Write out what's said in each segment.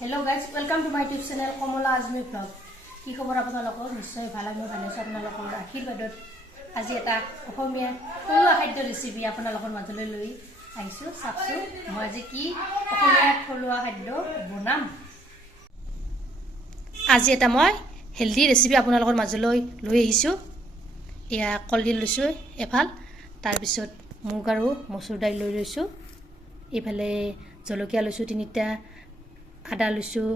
Hello' guys welcome to my YouTube channel Kamla Azmi vlog কি খবৰ আপোনালোকৰ? নিশ্চয় ভাল আমি ভালে আছোঁ। আপোনালোকৰ আশীৰ্বাদত আজি এটা অসমীয়া থলুৱা খাদ্য ৰেচিপি আপোনালোকৰ মাজলৈ লৈ আহিছোঁ চাওকচোন মই আজি কি অসমীয়া থলুৱা খাদ্য বনাম? আজি এটা মই হেল্ডি ৰেচিপি আপোনালোকৰ মাজলৈ লৈ আহিছোঁ। এয়া কলডিল লৈছোঁ এফাল তাৰপিছত মুগ আৰু মচুৰ দাইল লৈ লৈছোঁ। এইফালে জলকীয়া লৈছোঁ তিনিটা আদা লৈছোঁ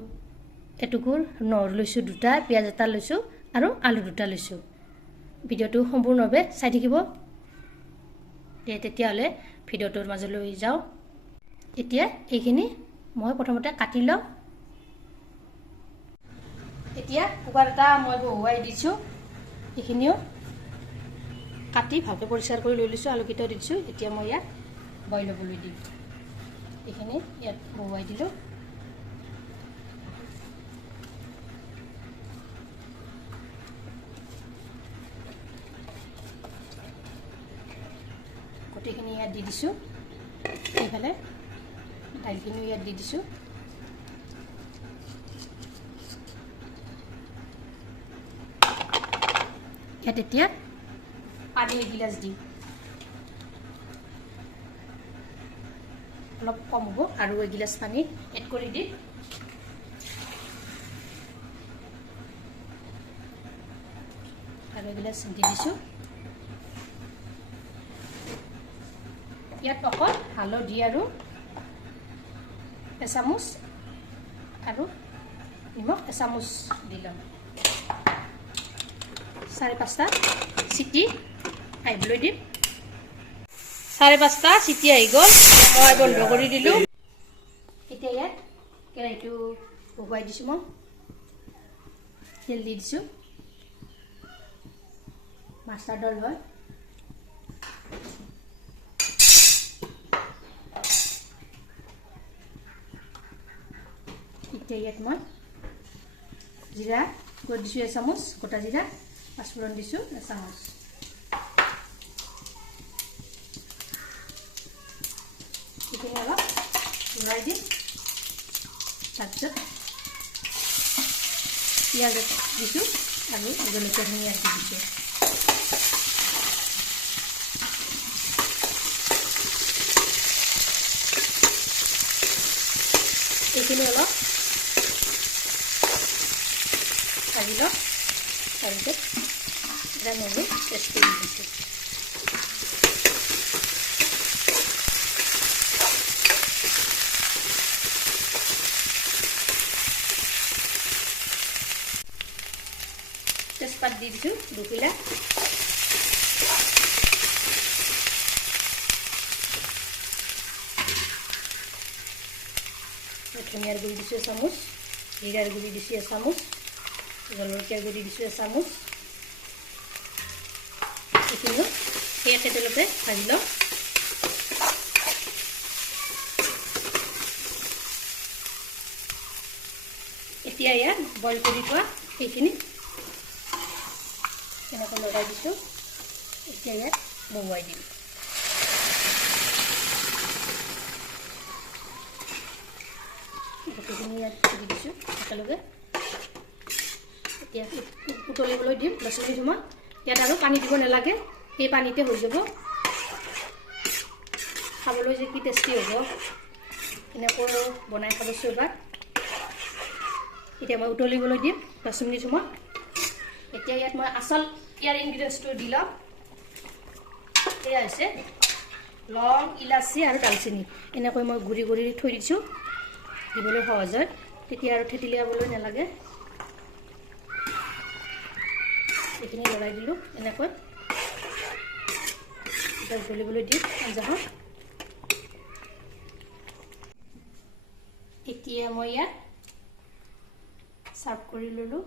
এটুকুৰ নহৰু লৈছোঁ দুটা পিঁয়াজ এটা লৈছোঁ আৰু আলু দুটা লৈছোঁ। ভিডিঅ'টো সম্পূৰ্ণভাৱে চাই থাকিব। দে তেতিয়াহ'লে ভিডিঅ'টোৰ মাজলৈ যাওঁ। এতিয়া এইখিনি মই প্ৰথমতে কাটি লওঁ। এতিয়া কুকাৰ এটা মই বহুৱাই দিছোঁ। এইখিনিও কাটি ভালকৈ পৰিষ্কাৰ কৰি লৈ লৈছোঁ আলুকেইটাও দিছোঁ। এতিয়া মই ইয়াত বইল হ'বলৈ দিম। এইখিনি ইয়াত বহুৱাই দিলোঁ। গোটেইখিনি ইয়াত দি দিছোঁ। এইফালে দাইলখিনিও ইয়াত দি দিছোঁ। ইয়াত এতিয়া পানী এগিলাচ দিম অলপ কম হ'ব আৰু এগিলাচ পানী এড কৰি দিম আৰু এগিলাচ দি দিছোঁ। ইয়াত অকল হালধি আৰু এচামুচ আৰু নিমখ এচামুচ দি ল'ম। চাৰি পাঁচটা চিটি আহিবলৈ দিম। চাৰে পাঁচটা চিটি আহি গ'ল, মই বন্ধ কৰি দিলোঁ। এতিয়া ইয়াত কেৰাহীটো বহুৱাই দিছোঁ মই। তেল দি দিছোঁ। মাষ্টাৰ্ডৰ হয়। এতিয়া ইয়াত মই। জিৰা গৈ দিছোঁ এচামুচ, গোটা জিৰা, পাঁচফোৰণ দিছোঁ এচামুচ। এইখিনি অলপ লৰাই দিম। তাৰপিছত পিঁয়াজ দিছোঁ আৰু জলকীয়াখিনি ইয়াত দি দিছোঁ। এইখিনি অলপ ভাজি লওঁ তাৰপিছত এটা নহৰু পেষ্ট কৰি দিছোঁ তেজপাত দি দিছোঁ দুখিলা ধনিয়াৰ গুড়ি দিছোঁ এচামুচ জিৰাৰ গুড়ি দিছোঁ এচামুচ জলকীয়াৰ গুড়ি দিছোঁ এচামুচ এইখিনিও ভাজি লওঁ এতিয়া ইয়াত বইল কৰি থোৱা সেইখিনি এনেকৈ লগাই দিছোঁ এতিয়া ইয়াত বহুৱাই দিম গোটেইখিনি ইয়াত দিছোঁ একেলগে এতিয়া উতলিবলৈ দিম দহ মিনিট সময় ইয়াত আৰু পানী দিব নালাগে সেই পানীতে হৈ যাব। খাবলৈ যে কি টেষ্টি হ'ব। এনেকৈ বনাই খাবছোঁ এবাৰ। এতিয়া মই উতলিবলৈ দিম দহ মিনিট সময় এতিয়া ইয়াত মই আচল ইয়াৰ ইনগ্ৰিডিয়েণ্টছটো দি ল'ম। এয়া হৈছে লং ইলাচি আৰু ডালচেনি এনেকৈ মই গুড়ি কৰি থৈ দিছোঁ। দিবলৈ সহজ হয়। তেতিয়া আৰু থেতিলিয়াবলৈ নালাগে। এইখিনি লৰাই দিলোঁ এনেকৈ। এতিয়া দি দিম আঞ্জাখন। এতিয়া মই ইয়াত চাৰ্ভ কৰি ল'লোঁ।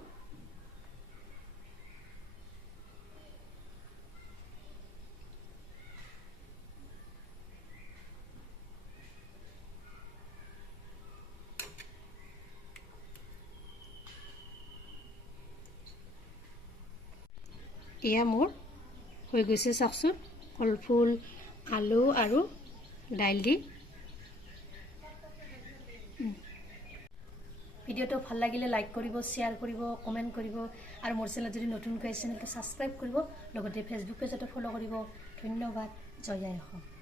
এয়া মোৰ হৈ গৈছে চাওকচোন। কলফুল আলু আৰু দাইল দি। ভিডিঅ'টো ভাল লাগিলে লাইক কৰিব শ্বেয়াৰ কৰিব কমেণ্ট কৰিব আৰু মোৰ চেনেলত যদি নতুনকৈ চেনেলটো ছাবস্ক্ৰাইব কৰিব। লগতে ফেচবুক পেজতো ফ'ল' কৰিব। ধন্যবাদ। জয় অসম।